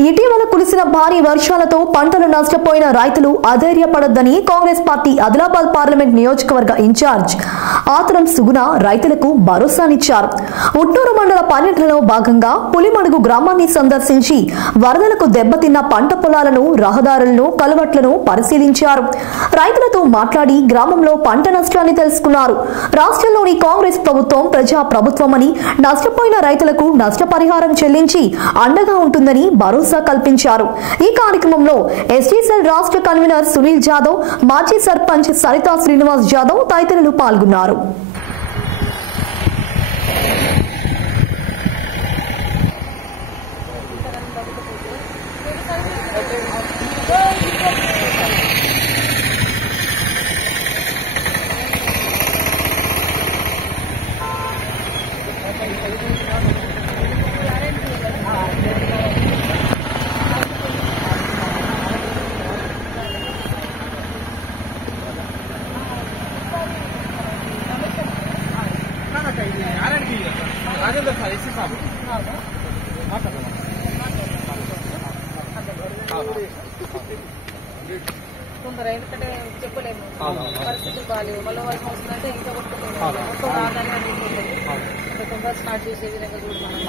ఇటీవల కురిసిన భారీ వర్షాలతో పంటలు నష్టపోయిన రైతులు అధైర్యపడొద్దని కాంగ్రెస్ పార్టీ ఆదిలాబాద్ పార్లమెంట్ నియోజకవర్గ ఇన్ఛార్జ్ ఆత్రం సుగుణ రైతులకు భరోసానిచ్చారు. ఉట్నూరు మండల పర్యటనలో భాగంగా పులిమడుగు గ్రామాన్ని సందర్శించి వరదలకు దెబ్బతిన్న పంట పొలాలను, రహదారులను, కలవట్లను పరిశీలించారు. రైతులతో మాట్లాడి గ్రామంలో పంట నష్టాన్ని తెలుసుకున్నారు. రాష్ట్రంలోని కాంగ్రెస్ ప్రభుత్వం ప్రజా ప్రభుత్వమని, నష్టపోయిన రైతులకు నష్టపరిహారం చెల్లించి అండగా ఉంటుందని భరోసా కల్పించారు. ఈ కార్యక్రమంలో ఎస్టీసెల్ రాష్ట్ర కన్వీనర్ సునీల్ జాదవ్, మాజీ సర్పంచ్ సరితా శ్రీనివాస్ జాదవ్ తదితరులు పాల్గొన్నారు. ఎందుకంటే చెప్పలేము, పరిస్థితులు బాగాలేవు. మళ్ళీ వర్షం వస్తుందంటే ఇంకా మొత్తం రాగానే అనిపిస్తుంది. తొందరగా స్టార్ట్ చేసే విధంగా చూడమని